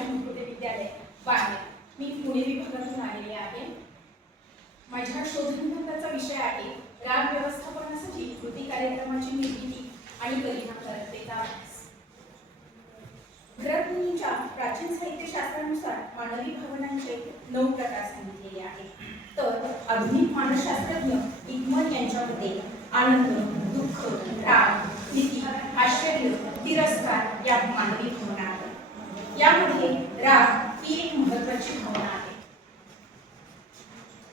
शिवाजी मुकुटे विद्यालय बाणे. मी पुणे विभागातून आलेले आहे. माझ्या शोधनिबंधाचा विषय आहे राग व्यवस्थापनासाठी कृती कार्यक्रमाची निर्मिती आणि परिणामकारकतेचा अभ्यास. भरतमुनींच्या प्राचीन साहित्यशास्त्रानुसार मानवी भावनांचे 9 प्रकार सांगितलेले आहेत. तर आधुनिक मानसशास्त्रज्ञ इग्मन यांच्या मते आनंद, दुःख, राग, भीती, आश्चर्य, तिरस्कार या मानवी भावना आहेत. यामध्ये राग ही एक महत्त्वाची भावना आहे.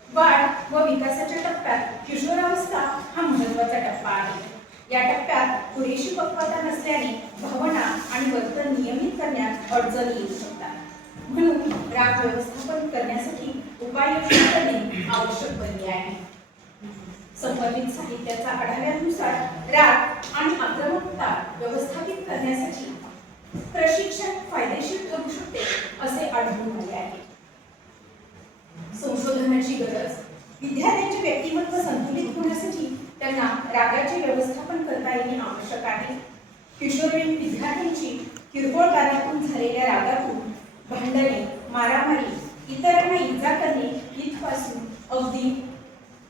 वाढ व विकासाच्या टप्प्यात किशोरावस्था हा महत्त्वाचा टप्पा आहे. या टप्प्यात पुरेशी पक्वता नसल्याने भावना आणि वर्तन नियमित करण्यात अडचणी येऊ शकतात. म्हणून राग व्यवस्थापन करण्यासाठी उपाययोजना करणे आवश्यक बनले आहे. संबंधित साहित्याच्या आढाव्यानुसार राग आणि आक्रमकता व्यवस्थापित करण्यासाठी प्रशिक्षण फायदेशीर ठरू शकते असे आढळून आले आहे. संशोधनाची गरज. विद्यार्थ्यांचे व्यक्तिमत्व संतुलित होण्यासाठी त्यांना रागाचे व्यवस्थापन करता येणे आवश्यक आहे. किशोरवयीन विद्यार्थ्यांची किरकोळ कारणातून झालेल्या रागातून भांडणे, मारामारी, इतरांना इजा करणे इथपासून अगदी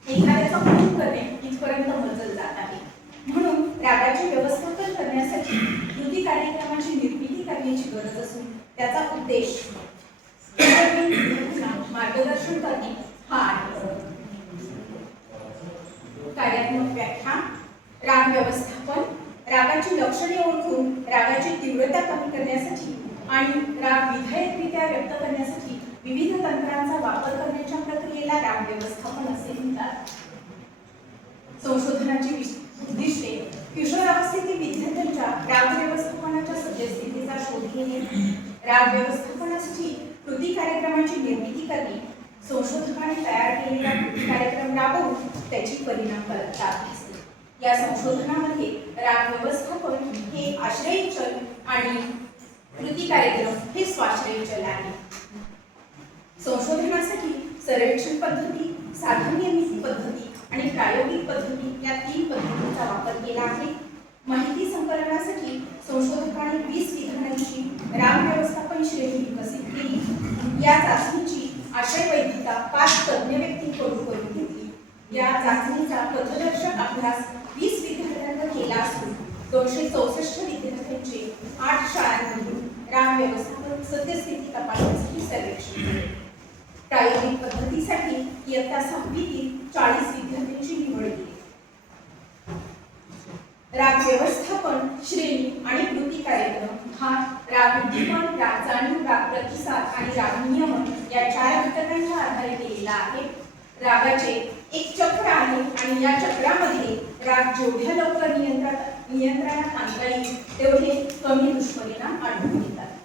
एखाद्याचा खून करणे इथपर्यंत मजल जात आहे. म्हणून रागाचे व्यवस्थापन करण्यासाठी कृती कार्यक्रमाची निर्मिती करण्याची गरज असून त्याचा उद्देश मार्गदर्शन करणे हा आहे. कार्यात्मक व्याख्या. राग व्यवस्थापन रागाची लक्षणे ओळखून रागाची तीव्रता कमी करण्यासाठी आणि राग विधायकरित्या व्यक्त करण्यासाठी विविध तंत्रांचा वापर करण्याच्या प्रक्रियेला राग व्यवस्थापन असे म्हणतात. संशोधनाची उद्दिष्टे. किशोरावस्थेतील विद्यार्थ्यांच्या राग व्यवस्थापनाच्या सद्यस्थितीचा शोध घेणे, राग व्यवस्थापनासाठी कृती कार्यक्रमाची निर्मिती करणे, संशोधकांनी तयार केलेला कृती कार्यक्रम राबवून त्याची परिणामकारकता अभ्यासणे. या संशोधनामध्ये राग व्यवस्थापन हे आश्रयी चल आणि कृती कार्यक्रम हे स्वाश्रयी चल आहे. संशोधनासाठी सर्वेक्षण पद्धती, साधन निर्मिती पद्धती आणि प्रायोगिक पद्धती या 3 पद्धतींचा वापर केला आहे. माहिती संकलनासाठी संशोधकांनी 20 विधानांची राग व्यवस्थापन श्रेणी विकसित केली. या चाचणीची आशय वैधता 5 तज्ञ व्यक्तींकडून करून घेतली. या चाचणीचा पथदर्शक अभ्यास 20 विद्यार्थ्यांवर केला असून 264 विद्यार्थ्यांचे 8 शाळांमधून राग व्यवस्थापन सद्यस्थिती तपासण्यासाठी सर्वेक्षण केले. प्रायोगिक पद्धतीसाठी इयत्ता 6वीतील 40 विद्यार्थ्यांची निवड केली. राग व्यवस्थापन श्रेणी आणि कृती कार्यक्रम हा राग उद्दीपन, राग जाणीव, राग प्रतिसाद आणि राग नियमन या 4 घटकांच्या आधारे केलेला आहे. रागाचे एक चक्र आहे आणि या चक्रामध्ये राग जेवढ्या लवकर नियंत्रणात आणता येईल तेवढे कमी दुष्परिणाम आढळून येतात.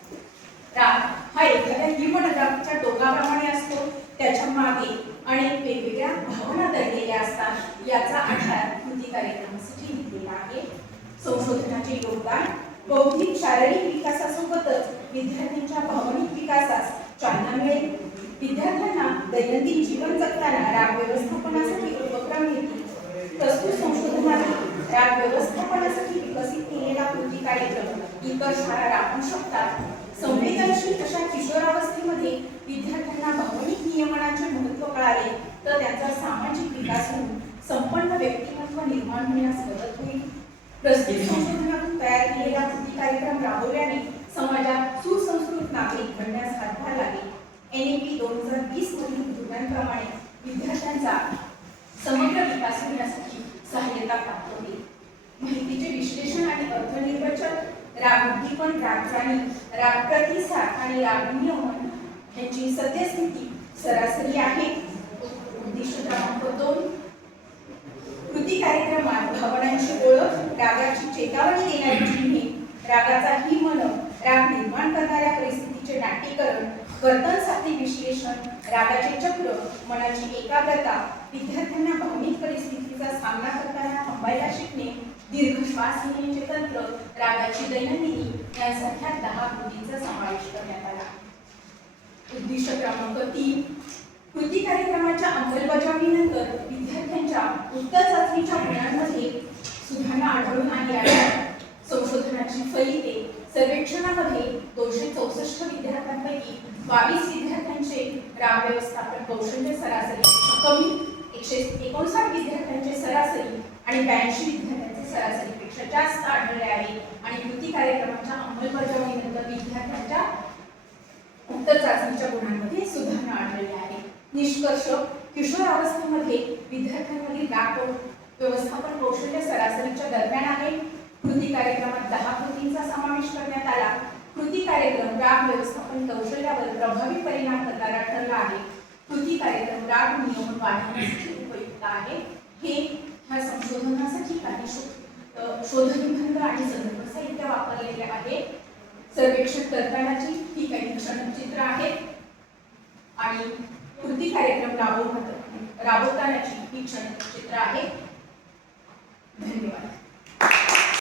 राग हा एखाद्या हिमनगाच्या टोकाप्रमाणे असतो. त्याच्या मागे अनेक वेगवेगळ्या भावना दडलेल्या असतात. याचा आधार कृती कार्यक्रमासाठी घेतलेला आहे. संशोधनाचे योगदान. बौद्धिक शारीरिक विकासासोबतच विद्यार्थ्यांच्या भावनिक विकासास चालना मिळेल. विद्यार्थ्यांना दैनंदिन जीवन जगताना राग व्यवस्थापनासाठी उपक्रम घेतील. प्रस्तुत संशोधनातील राग व्यवस्थापनासाठी विकसित केलेला कृती कार्यक्रम इतर शाळा राबवू शकतात. संवेदनशील अशा किशोरावस्थेमध्ये विद्यार्थ्यांना भावनिक नियमनाचे महत्त्व कळाले तर त्यांचा सामाजिक विकास होऊन संपन्न व्यक्तिमत्व निर्माण होण्यास मदत होईल. प्रस्तुत संशोधनातून तयार केलेला कृती कार्यक्रम राबवल्याने समाजात सुसंस्कृत नागरिक बनण्यास हातभार लागेल. NEP 2020 मधील धोरणांप्रमाणे विद्यार्थ्यांचा समग्र विकास होण्यासाठी सहाय्यता प्राप्त होईल. माहितीचे विश्लेषण आणि अर्थनिर्वचन. राग उद्दीपन, राग जाणीव, राग प्रतिसाद आणि राग नियमन यांची सद्यस्थिती सरासरी आहे. उद्दिष्ट क्रमांक 2. कृती कार्यक्रमात भावनांची ओळख, रागाची चेतावणी देणारी चिन्हे, रागाचा हिमनग, राग निर्माण करणाऱ्या परिस्थितीचे नाट्यीकरण, वर्तन साखळी विश्लेषण, रागाचे चक्र, मनाची एकाग्रता, विद्यार्थ्यांना भावनिक परिस्थितीचा सामना करताना थांबायला शिकणे, दीर्घ श्वास घेण्याचे तंत्र, रागाची दैनंदिनी यांसारख्या 10 कृतींचा समावेश करण्यात आला. उद्दिष्ट क्रमांक 3. कृती कार्यक्रमाच्या अंमलबजावणीनंतर विद्यार्थ्यांच्या उत्तर चाचणीच्या गुणांमध्ये सुधारणा आढळून आली आहे. संशोधनाची फलिते. सर्वेक्षणामध्ये 264 विद्यार्थ्यांपैकी 22 विद्यार्थ्यांचे राग व्यवस्थापन कौशल्य सरासरी कमी, 159 विद्यार्थ्यांचे सरासरी आणि 82 विद्यार्थ्यांचे सरासरीपेक्षा जास्त आढळले आहे आणि कृती कार्यक्रमाच्या अंमलबजावणीनंतर विद्यार्थ्यांच्या उत्तर चाचणीच्या गुणांमध्ये सुधारणा आढळली आहे. निष्कर्ष: किशोरावस्थेमध्ये विद्यार्थ्यांमधील राग व्यवस्थापन कौशल्य सरासरीच्या दरम्यान आहे. कृती कार्यक्रमात 10 कृतींचा समावेश करण्यात आला. कृती कार्यक्रम राग व्यवस्थापन कौशल्यावर प्रभावी परिणाम करणारा ठरला आहे. कृती कार्यक्रम राग नियमन वाढवण्यासाठी उपयुक्त आहे. हे ह्या संशोधनासाठी काही शोधनिबंध आणि संदर्भ साहित्य वापरलेले आहे. सर्वेक्षण करतानाची ही काही क्षणचित्र आहेत आणि कृती कार्यक्रम राबवतानाची ही क्षणचित्र आहेत. धन्यवाद.